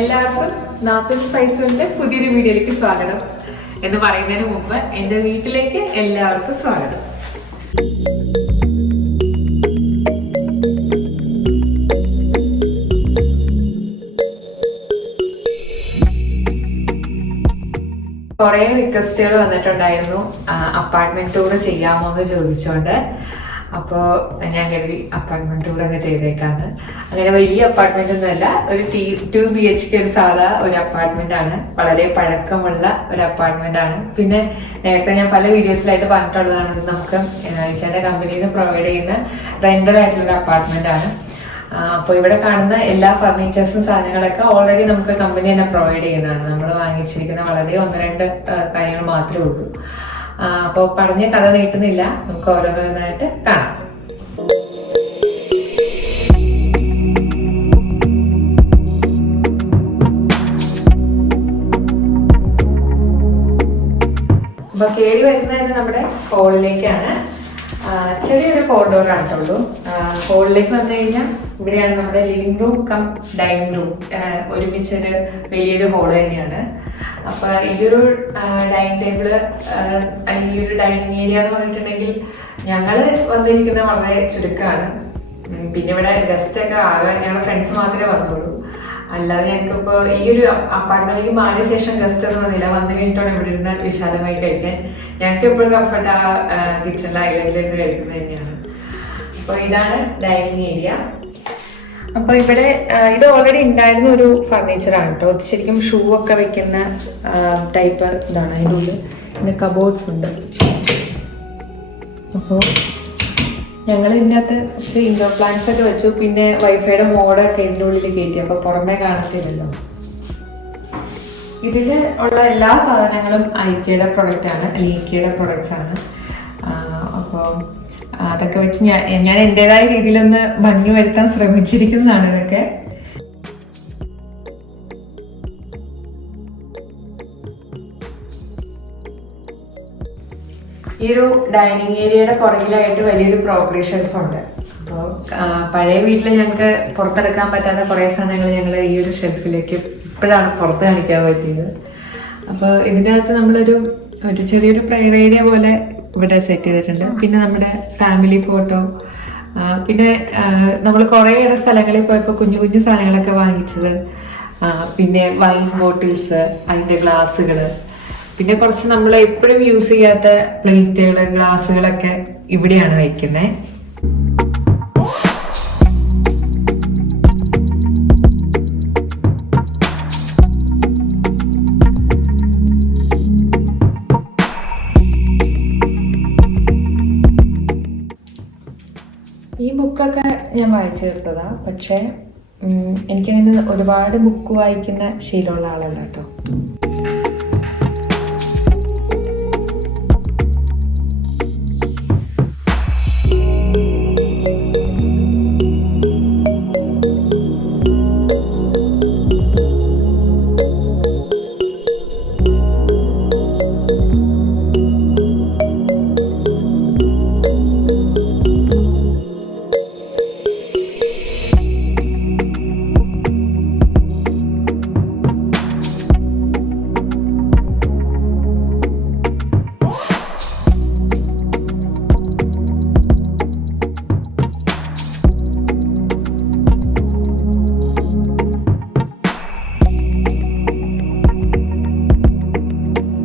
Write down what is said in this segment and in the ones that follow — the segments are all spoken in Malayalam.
എല്ലാവർക്കും നാത്തൂൻ സ്പൈസുകളുടെ പുതിയൊരു വീഡിയോയിലേക്ക് സ്വാഗതം. എന്ന് പറയുന്നതിന് മുമ്പ് എൻ്റെ വീട്ടിലേക്ക് എല്ലാവർക്കും സ്വാഗതം. കുറേ റിക്വസ്റ്റുകൾ വന്നിട്ടുണ്ടായിരുന്നു അപ്പാർട്ട്മെന്റ് ടൂർ ചെയ്യാമോ എന്ന് ചോദിച്ചോണ്ട്. അപ്പോൾ ഞാൻ കരുതി അപ്പാർട്ട്മെന്റ് ടൂർ അങ്ങ് ചെയ്തേക്കാന്ന്. അങ്ങനെ വലിയ അപ്പാർട്ട്മെന്റ് ഒന്നുമല്ല, ഒരു 2 BHK ഒരു സാധാ ഒരു അപ്പാർട്ട്മെന്റ് ആണ്. വളരെ പഴക്കമുള്ള ഒരു അപ്പാർട്ട്മെന്റ് ആണ്. പിന്നെ നേരത്തെ ഞാൻ പല വീഡിയോസിലായിട്ട് പറഞ്ഞിട്ടുള്ളതാണ്, ഇത് നമുക്ക് ഈശാന്റെ കമ്പനിയിൽ നിന്ന് പ്രൊവൈഡ് ചെയ്യുന്ന റെന്റൽ ആയിട്ടുള്ള ഒരു അപ്പാർട്ട്മെന്റ് ആണ്. അപ്പോൾ ഇവിടെ കാണുന്ന എല്ലാ ഫർണിച്ചേഴ്സും സാധനങ്ങളൊക്കെ ഓൾറെഡി നമുക്ക് കമ്പനി തന്നെ പ്രൊവൈഡ് ചെയ്യുന്നതാണ്. നമ്മൾ വാങ്ങിച്ചിരിക്കുന്ന വളരെ 1-2 കാര്യങ്ങൾ മാത്രമേ ഉള്ളൂ. അപ്പോൾ പറഞ്ഞ കഥ നീട്ടുന്നില്ല, നമുക്ക് ഓരോന്നായിട്ട് കാണാം. അപ്പൊ കേറി വരുന്നത് നമ്മുടെ ഹോളിലേക്കാണ്. ചെറിയൊരു കോറിഡോർ ആയിട്ടുള്ളൂ. ഹോളിലേക്ക് വന്നു കഴിഞ്ഞാൽ ഇവിടെയാണ് നമ്മുടെ living room cum dining room ഒരുമിച്ചൊരു വലിയൊരു ഹോള് തന്നെയാണ്. അപ്പൊ ഈ ഒരു ഡൈനിങ് ടേബിള് ഈ ഒരു ഡൈനിങ് ഏരിയ എന്ന് പറഞ്ഞിട്ടുണ്ടെങ്കിൽ ഞങ്ങള് വന്നിരിക്കുന്ന വളരെ ചുരുക്കമാണ്. പിന്നെ ഇവിടെ ഗസ്റ്റ് ഒക്കെ ആകെ ഞങ്ങളുടെ ഫ്രണ്ട്സ് മാത്രമേ വന്നുള്ളൂ. അല്ലാതെ ഞങ്ങൾക്കിപ്പോൾ ഈ ഒരു അപ്പാർട്ട്മെന്റിലേക്ക് മാറിയ ശേഷം ഗസ്റ്റ് ഒന്നും വന്നില്ല. വന്നു കഴിഞ്ഞിട്ടാണ് ഇവിടെ ഇരുന്ന് വിശാലമായി കഴിക്കാൻ. ഞങ്ങൾക്ക് എപ്പോഴും കംഫർട്ട് ആ കിച്ചണിൽ ഐലൻഡിലിരുന്ന് കഴിക്കുന്നത് തന്നെയാണ്. അപ്പോൾ ഇതാണ് ഡൈനിങ് ഏരിയ. അപ്പൊ ഇവിടെ ഇത് ഓൾറെഡി ഉണ്ടായിരുന്ന ഒരു ഫർണിച്ചറാണ് കേട്ടോ. ശരിക്കും ഷൂ ഒക്കെ വെക്കുന്ന ടൈപ്പ് ഇതാണ്. അതിൻ്റെ ഉള്ളിൽ പിന്നെ കബോർഡ്സ് ഉണ്ട്. അപ്പോൾ ഞങ്ങൾ ഇതിൻ്റെ അകത്ത് കുറച്ച് ഇൻഡോർ പ്ലാന്റ്സ് ഒക്കെ വെച്ചു. പിന്നെ വൈഫൈയുടെ മോഡൊക്കെ ഇതിൻ്റെ ഉള്ളിൽ കയറ്റി. അപ്പോൾ പുറമേ കാണത്തില്ലല്ലോ. ഇതിൽ ഉള്ള എല്ലാ സാധനങ്ങളും ഐക്കയുടെ പ്രൊഡക്റ്റ് ആണ്, അല്ലെങ്കിൽ ഇക്കയുടെ പ്രൊഡക്ട്സ് ആണ്. അപ്പോൾ അതൊക്കെ വെച്ച് ഞാൻ എൻ്റെതായ രീതിയിലൊന്ന് ഭംഗി വരുത്താൻ ശ്രമിച്ചിരിക്കുന്നതാണ് ഇതൊക്കെ. ഈ ഒരു ഡൈനിങ് ഏരിയയുടെ പുറകിലായിട്ട് വലിയൊരു പ്രോഗ്രസ് ഷെൽഫ് ഉണ്ട്. അപ്പോൾ പഴയ വീട്ടിൽ ഞങ്ങൾക്ക് പുറത്തെടുക്കാൻ പറ്റാത്ത കുറേ സാധനങ്ങൾ ഞങ്ങൾ ഈ ഒരു ഷെൽഫിലേക്ക് ഇപ്പോഴാണ് പുറത്ത് കാണിക്കാൻ പറ്റിയത്. അപ്പോൾ ഇതിനകത്ത് നമ്മളൊരു ചെറിയൊരു പ്രയർ ഏരിയ പോലെ ഇവിടെ സെറ്റ് ചെയ്തിട്ടുണ്ട്. പിന്നെ നമ്മുടെ ഫാമിലി ഫോട്ടോ, പിന്നെ നമ്മൾ കുറേയേറെ സ്ഥലങ്ങളിൽ പോയപ്പോൾ കുഞ്ഞു കുഞ്ഞു സാധനങ്ങളൊക്കെ വാങ്ങിച്ചത്, പിന്നെ വൈൻ ബോട്ടിൽസ്, അതിൻ്റെ ഗ്ലാസ്സുകൾ, പിന്നെ കുറച്ച് നമ്മൾ എപ്പോഴും യൂസ് ചെയ്യാത്ത പ്ലേറ്റുകൾ, ഗ്ലാസ്സുകളൊക്കെ ഇവിടെയാണ് വയ്ക്കുന്നത്. ഈ ബുക്കൊക്കെ ഞാൻ വായിച്ചു തീർത്തതാ. പക്ഷേ എനിക്കങ്ങനെ ഒരുപാട് ബുക്ക് വായിക്കുന്ന ശീലമുള്ള ആളല്ല കേട്ടോ.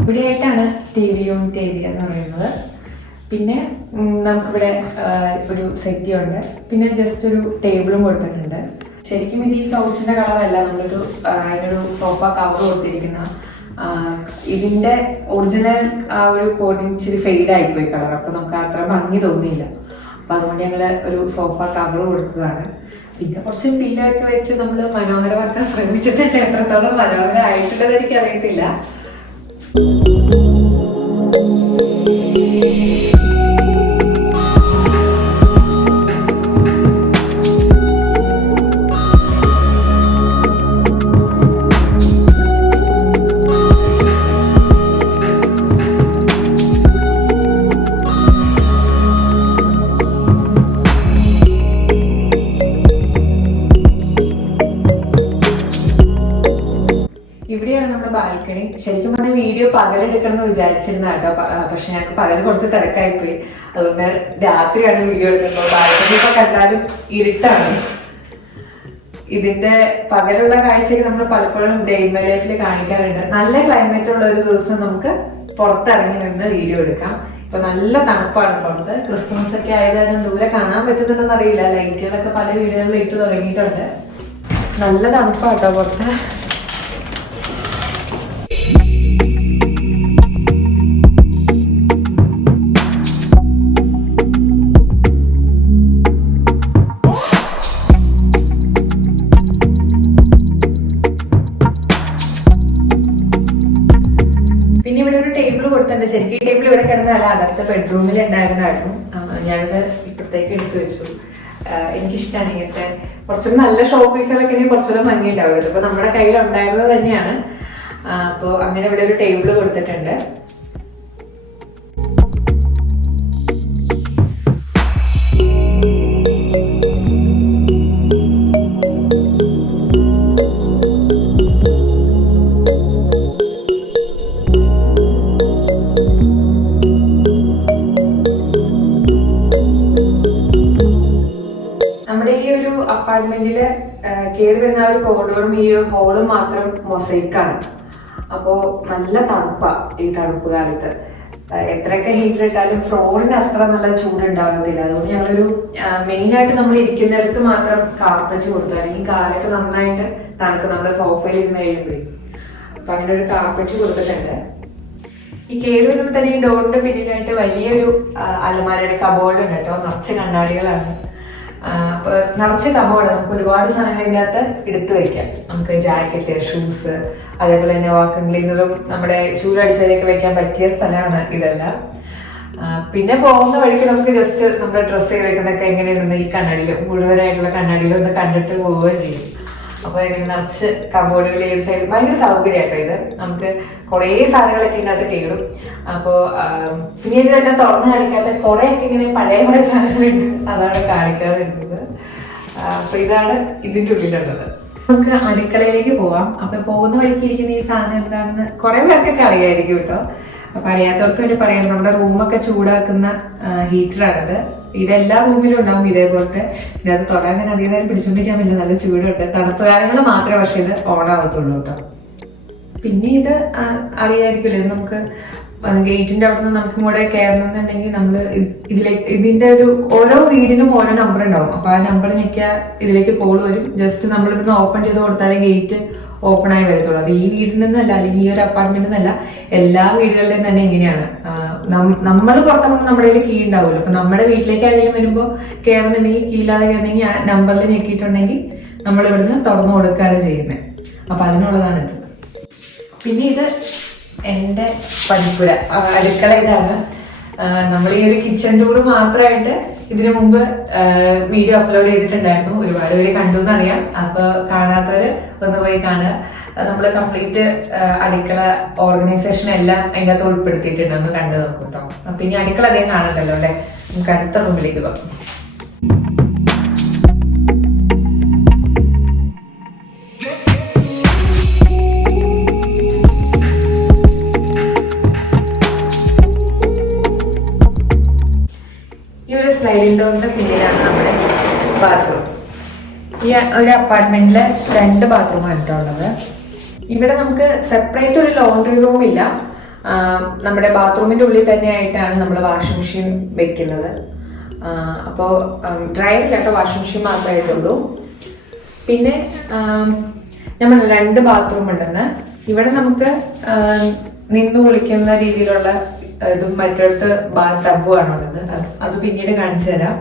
ഇവിടെയായിട്ടാണ് ടിവിയും ടേബിൾ എന്ന് പറയുന്നത്. പിന്നെ നമുക്കിവിടെ ഒരു സെറ്റി ഉണ്ട്. പിന്നെ ജസ്റ്റ് ഒരു ടേബിളും കൊടുത്തിട്ടുണ്ട്. ശരിക്കും ഇത് ഈ കൗച്ചിന്റെ കളറല്ല, അതിനൊരു സോഫ കവർ കൊടുത്തിരിക്കുന്ന. ഇതിന്റെ ഒറിജിനൽ ആ ഒരു കോട്ടിങ് ഇച്ചിരി ഫെയ്ഡ് ആയിപ്പോയി കളർ. അപ്പൊ നമുക്ക് അത്ര ഭംഗി തോന്നിയില്ല. അപ്പൊ അതുകൊണ്ട് ഞങ്ങൾ ഒരു സോഫ കവർ കൊടുത്തതാണ്. പിന്നെ കുറച്ച് പില്ലോ ഒക്കെ വെച്ച് നമ്മൾ മനോഹരമാക്കാൻ ശ്രമിച്ചിട്ടുണ്ട്. എത്രത്തോളം മനോഹരമായിട്ടുള്ളത് എനിക്കറിയത്തില്ല. ബാൽക്കണി. ശരിക്കും പറഞ്ഞാൽ വീഡിയോ പകലെടുക്കണം എന്ന് വിചാരിച്ചിരുന്ന കേട്ടോ, പക്ഷെ ഞങ്ങൾക്ക് പകൽ കുറച്ച് തിരക്കായിപ്പോയി. അതുകൊണ്ട് രാത്രിയാണ് വീഡിയോ എടുക്കുന്നത്. ബാൽക്കണി ഇപ്പൊ കണ്ടാലും ഇരുട്ടാണ്. ഇതിന്റെ പകലുള്ള കാഴ്ചയ്ക്ക് നമ്മൾ പലപ്പോഴും ഡേ ഇൻ മൈ ലൈഫിൽ കാണിക്കാറുണ്ട്. നല്ല ക്ലൈമറ്റ് ഉള്ള ഒരു ദിവസം നമുക്ക് പുറത്തിറങ്ങി നിന്ന് വീഡിയോ എടുക്കാം. ഇപ്പൊ നല്ല തണുപ്പാണ് പുറത്ത്. ക്രിസ്മസ് ഒക്കെ ആയതായിരുന്നു. ദൂരെ കാണാൻ പറ്റുന്നുണ്ടെന്ന് അറിയില്ല, ലൈറ്റുകളൊക്കെ പല വീടുകളിൽ ഇട്ട് തുടങ്ങിയിട്ടുണ്ട്. നല്ല തണുപ്പാട്ടോ പുറത്ത്. പിന്നെ ഇവിടെ ഒരു ടേബിൾ കൊടുത്തിട്ടുണ്ട്. ശരിക്കും ഈ ടേബിൾ ഇവിടെ കിടന്നല്ല, അകത്ത് ബെഡ്റൂമിൽ ഉണ്ടായിരുന്നായിരുന്നു. ഞാനിത് ഇപ്പഴത്തേക്ക് എടുത്തു വെച്ചു. എനിക്കിഷ്ടമാണ് ഇങ്ങനത്തെ കുറച്ചുകൂടി നല്ല ഷോ പീസുകളൊക്കെ ഉണ്ടെങ്കിൽ കുറച്ചുകൂടെ ഭംഗിയുണ്ടാവും. ഇതിപ്പോ നമ്മുടെ കയ്യിൽ ഉണ്ടായിരുന്നത് തന്നെയാണ്. അപ്പോൾ അങ്ങനെ ഇവിടെ ഒരു ടേബിൾ കൊടുത്തിട്ടുണ്ട്. നമ്മുടെ ഈ ഒരു അപ്പാർട്ട്മെന്റില് കയറി വരുന്ന ഒരു കോറിഡോറും ഈ ഒരു ഹോളും മാത്രം മൊസൈക്കാണ്. അപ്പോ നല്ല തണുപ്പാ ഈ തണുപ്പ് കാലത്ത്. എത്രയൊക്കെ ഹീറ്റർ ഇട്ടാലും ഫ്ലോറിന് അത്ര നല്ല ചൂടുണ്ടാകുന്നില്ല. അതുകൊണ്ട് ഞങ്ങളൊരു മെയിനായിട്ട് നമ്മൾ ഇരിക്കുന്നിടത്ത് മാത്രം കാർപ്പറ്റ് കൊടുത്തു. അല്ലെങ്കിൽ കാലത്ത് നന്നായിട്ട് തണുക്കും നമ്മുടെ സോഫയിൽ ഇരുന്ന് കഴിയുമ്പോഴേ. അപ്പൊ അങ്ങനെ ഒരു കാർപ്പറ്റ് കൊടുത്തിട്ടുണ്ട്. ഈ കയറി വരുമ്പോൾ തന്നെ ഈ ഡോറിന്റെ പിന്നിലായിട്ട് വലിയൊരു അലമാരയുടെ കബോർഡ് ഉണ്ട് കേട്ടോ. നിറച്ച് കണ്ണാടികളാണ്. അപ്പൊ നിറച്ച് കബോർഡ്, നമുക്ക് ഒരുപാട് സാധനങ്ങൾ ഇതിനകത്ത് എടുത്തു വെക്കാം. നമുക്ക് ജാക്കറ്റ്, ഷൂസ്, അതേപോലെ തന്നെ വാക്വം ക്ലീനറും നമ്മുടെ ചൂലടിച്ചതിലേക്ക് വെക്കാൻ പറ്റിയ സ്ഥലമാണ് ഇതെല്ലാം. പിന്നെ പോകുന്ന വഴിക്ക് നമുക്ക് ജസ്റ്റ് നമ്മുടെ ഡ്രസ്സ് ചെയ്തേക്കുന്നതൊക്കെ എങ്ങനെയുണ്ടെന്ന് ഈ കണ്ണാടിയിൽ മുഴുവനായിട്ടുള്ള കണ്ണാടിയിൽ ഒന്ന് കണ്ടിട്ട് പോവുകയും ചെയ്യും. അപ്പൊ ഇങ്ങനെ നിറച്ച് കബോർഡുകൾ ഈ ഒരു സൈഡ് ഭയങ്കര സൗകര്യമായിട്ടോ ഇത്. നമുക്ക് കുറേ സാധനങ്ങളൊക്കെ ഇതിനകത്ത് കയറും. അപ്പോൾ പിന്നീട് ഇതെല്ലാം തുറന്ന് കാണിക്കാത്ത കുറേയൊക്കെ ഇങ്ങനെ പഴയ കുറേ സാധനങ്ങളുണ്ട്, അതാണ് കാണിക്കാതെ വരുന്നത്. അപ്പൊ ഇതാണ് ഇതിന്റെ ഉള്ളിലുള്ളത്. നമുക്ക് അടുക്കളയിലേക്ക് പോവാം. അപ്പൊ പോകുന്ന വഴിക്ക് ഇരിക്കുന്ന ഈ സാധനം എന്താണെന്ന് കുറെ പേർക്കൊക്കെ അറിയായിരിക്കും കേട്ടോ. അപ്പൊ അറിയാത്തവർക്ക് വേണ്ടി പറയാം, നമ്മുടെ റൂമൊക്കെ ചൂടാക്കുന്ന ഹീറ്ററാണത്. ഇതെല്ലാ റൂമിലും ഉണ്ടാവും ഇതേപോലത്തെ. ഇതിനകത്ത് തൊടാൻ അധികം നേരം പിടിച്ചോണ്ടിരിക്കാൻ പറ്റില്ല, നല്ല ചൂടുണ്ട്. തണുപ്പ് കാലങ്ങൾ മാത്രമേ പക്ഷെ ഇത് ഓൺ ആവത്തുള്ളൂ കേട്ടോ. പിന്നെ ഇത് അറിയായിരിക്കുമല്ലോ, ഇത് നമുക്ക് ഗേറ്റിന്റെ അവിടെ നിന്ന് നമുക്ക് ഇങ്ങോട്ട് കയറണമെന്നുണ്ടെങ്കിൽ നമ്മൾ ഇതിന്റെ ഒരു ഓരോ വീടിനും ഓരോ നമ്പർ ഉണ്ടാവും. അപ്പൊ ആ നമ്പർ ഞെക്കിയാൽ ഇതിലേക്ക് കോൾ വരും. ജസ്റ്റ് നമ്മൾ ഇവിടുന്ന് ഓപ്പൺ ചെയ്ത് കൊടുത്താലേ ഗേറ്റ് ഓപ്പൺ ആയി വരത്തുള്ളൂ. അത് ഈ വീട്ടിൽ നിന്നല്ല, അല്ലെങ്കിൽ ഈ ഒരു അപ്പാർട്ട്മെന്റിൽ നിന്നല്ല, എല്ലാ വീടുകളിലും തന്നെ ഇങ്ങനെയാണ്. നമ്മൾ പുറത്തിറങ്ങുമ്പോൾ നമ്മുടെ കയ്യിൽ കീ ഉണ്ടാവുമല്ലോ. അപ്പൊ നമ്മുടെ വീട്ടിലേക്ക് ആരെങ്കിലും വരുമ്പോൾ കയറുന്നുണ്ടെങ്കിൽ, കീ ഇല്ലാതെ കയറണമെങ്കിൽ ആ നമ്പറിൽ ഞെക്കിയിട്ടുണ്ടെങ്കിൽ നമ്മൾ ഇവിടുന്ന് തുറന്നു കൊടുക്കുകയാണ് ചെയ്യുന്നത്. അപ്പൊ അതിനുള്ളതാണ് ഇത്. പിന്നെ ഇത് എൻ്റെ പണിപ്പുര, അടുക്കള ഇതാണ്. നമ്മൾ ഈ ഒരു കിച്ചൺ ടൂർ മാത്രമായിട്ട് ഇതിനു മുമ്പ് വീഡിയോ അപ്ലോഡ് ചെയ്തിട്ടുണ്ടായിരുന്നു. ഒരുപാട് പേര് കണ്ടു എന്നറിയാം. അപ്പൊ കാണാത്തവര് ഒന്ന് പോയി കാണുക. നമ്മൾ കംപ്ലീറ്റ് അടുക്കള ഓർഗനൈസേഷൻ എല്ലാം അതിൻ്റെ അകത്ത് ഉൾപ്പെടുത്തിയിട്ടുണ്ട്. ഒന്ന് കണ്ടു നോക്കും കേട്ടോ. അപ്പൊ ഇനി അടുക്കള അധികം കാണണ്ടല്ലോ അല്ലെ, നമുക്ക് അടുത്ത റൂമിലേക്ക് പോകാം. ഈ ഒരു സ്ലൈഡിംഗ് ഡോറിന്റെ പിന്നിലാണ് നമ്മുടെ ബാത്റൂം. ഈ ഒരു അപ്പാർട്ട്മെന്റില് 2 ബാത്റൂമാണ് കേട്ടോ ഉള്ളത്. ഇവിടെ നമുക്ക് സെപ്പറേറ്റ് ഒരു ലോണ്ടറി റൂം ഇല്ല. നമ്മുടെ ബാത്റൂമിന്റെ ഉള്ളിൽ തന്നെ ആയിട്ടാണ് നമ്മൾ വാഷിംഗ് മെഷീൻ വെക്കുന്നത്. അപ്പോൾ ഡ്രയർ കേട്ടോ, വാഷിംഗ് മെഷീൻ മാത്രമായിട്ടുള്ളൂ. പിന്നെ നമ്മൾ 2 ബാത്റൂം ഉണ്ടെന്ന്. ഇവിടെ നമുക്ക് നിന്ന് കുളിക്കുന്ന രീതിയിലുള്ള ഇതും മറ്റടുത്ത് ബാത്ത് ടബുമാണുള്ളത്. അത് പിന്നീട് കാണിച്ചു തരാം.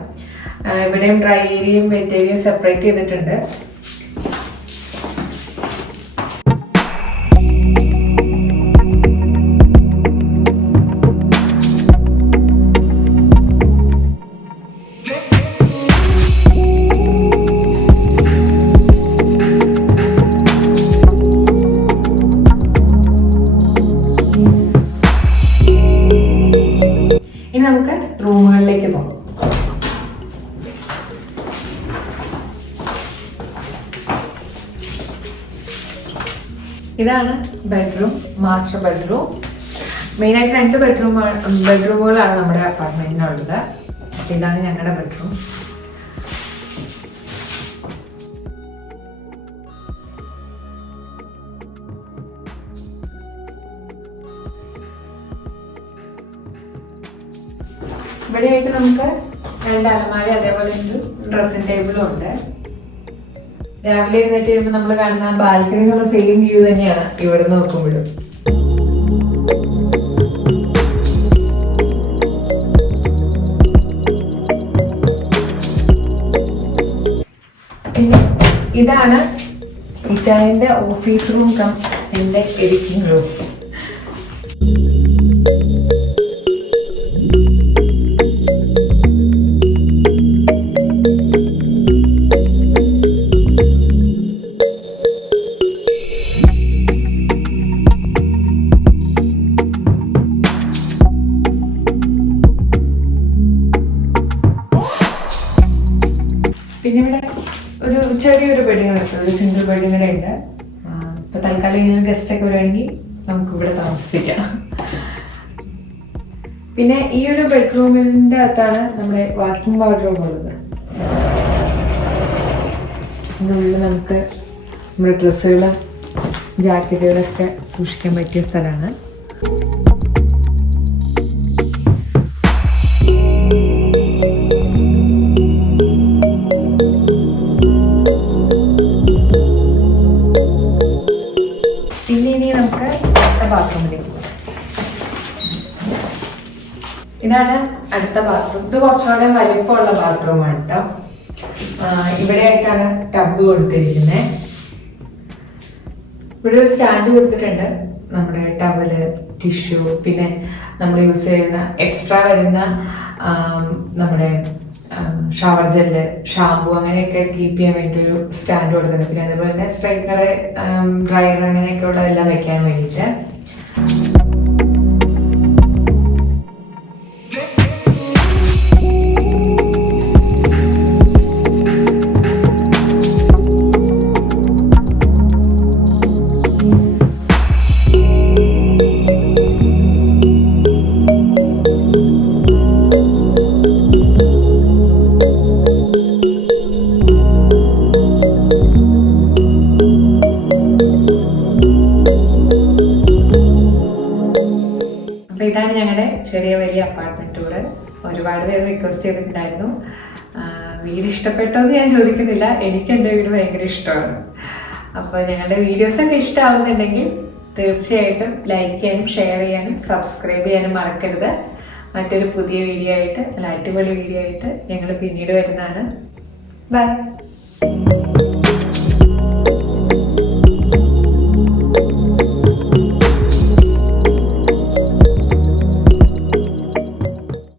ഇവിടെയും ഡ്രൈ ഏരിയയും വെറ്റ് ഏരിയയും സെപ്പറേറ്റ് ചെയ്തിട്ടുണ്ട്. ഇനി നമുക്ക് റൂമുകളിലേക്ക് പോകാം. ഇതാണ് ബെഡ്റൂം, മാസ്റ്റർ ബെഡ്റൂം. മെയിനായിട്ട് 2 ബെഡ്റൂമുകളാണ് നമ്മുടെ അപ്പാർട്ട്മെന്റിനുള്ളത്. അപ്പോൾ ഇതാണ് ഞങ്ങളുടെ ബെഡ്റൂം. ഇവിടെയായിട്ട് നമുക്ക് 2 അലമാര, അതേപോലെ ഒരു ഡ്രസ്സിംഗ് ടേബിളും ഉണ്ട്. രാവിലെ എഴുന്നേറ്റ് കഴിയുമ്പോൾ നമ്മൾ കാണുന്ന ബാൽക്കണിയിലുള്ള സെയിം വ്യൂ തന്നെയാണ് ഇവിടെ നോക്കുമ്പോഴും. പിന്നെ ഇതാണ് ഇച്ചായന്റെ ഓഫീസ് റൂം കം എന്റെ എഡിറ്റിംഗ് റൂം. പിന്നെ ഇവിടെ ഒരു ചെറിയൊരു ബെഡിങ് ഉണ്ട്, ഒരു സിംഗിൾ ബെഡിങ് കൂടെ ഉണ്ട്. ഇപ്പൊ തൽക്കാലം ഇങ്ങനെ ഗസ്റ്റ് ഒക്കെ വരുവാണെങ്കിൽ നമുക്ക് ഇവിടെ താമസിപ്പിക്കാം. പിന്നെ ഈ ഒരു ബെഡ്റൂമിന്റെ അകത്താണ് നമ്മുടെ വാക്കിംഗ് വാർഡ്രോബ് ഉള്ളത്. ഇതിനുള്ളിൽ നമുക്ക് നമ്മുടെ ഡ്രസ്സുകൾ, ജാക്കറ്റുകളൊക്കെ സൂക്ഷിക്കാൻ പറ്റിയ സ്ഥലമാണ്. ഇനി നമുക്ക് ബാത്റൂമിലേക്ക് പോകാം. ഇതാണ് അടുത്ത ബാത്റൂം. ഇത് കുറച്ചുകൂടെ വലിപ്പമുള്ള ബാത്റൂമാണ് കേട്ടോ. ഇവിടെ ആയിട്ടാണ് ടബ് കൊടുത്തിരിക്കുന്നത്. ഇവിടെ ഒരു സ്റ്റാൻഡ് കൊടുത്തിട്ടുണ്ട്. നമ്മുടെ ടവല്, ടിഷ്യൂ, പിന്നെ നമ്മൾ യൂസ് ചെയ്യുന്ന എക്സ്ട്രാ വരുന്ന നമ്മുടെ ഷവർ ജെല്ല്, ഷാമ്പു അങ്ങനെയൊക്കെ കീപ്പ് ചെയ്യാൻ വേണ്ടി ഒരു സ്റ്റാൻഡ് കൊടുത്തിട്ടുണ്ട്. പിന്നെ അതുപോലെ തന്നെ സ്ട്രൈക്കറ്, ഡ്രയർ അങ്ങനെയൊക്കെ ഉള്ളതെല്ലാം വെക്കാൻ വേണ്ടിയിട്ട്. അപ്പോൾ ഇതാണ് ഞങ്ങളുടെ ചെറിയ വലിയ അപ്പാർട്ട്മെന്റ് ടൂർ. ഒരുപാട് പേര് റിക്വസ്റ്റ് ചെയ്തിട്ടുണ്ടായിരുന്നു. വീട് ഇഷ്ടപ്പെട്ടോ എന്ന് ഞാൻ ചോദിക്കുന്നില്ല, എനിക്ക് എൻ്റെ വീട് ഭയങ്കര ഇഷ്ടമാണ്. അപ്പോൾ ഞങ്ങളുടെ വീഡിയോസൊക്കെ ഇഷ്ടമാവുന്നുണ്ടെങ്കിൽ തീർച്ചയായിട്ടും ലൈക്ക് ചെയ്യാനും ഷെയർ ചെയ്യാനും സബ്സ്ക്രൈബ് ചെയ്യാനും മറക്കരുത്. മറ്റൊരു പുതിയ വീഡിയോ ആയിട്ട്, അല്ല അടിപൊളി വീഡിയോ ആയിട്ട് ഞങ്ങൾ പിന്നീട് വരുന്നതാണ്. ബൈ.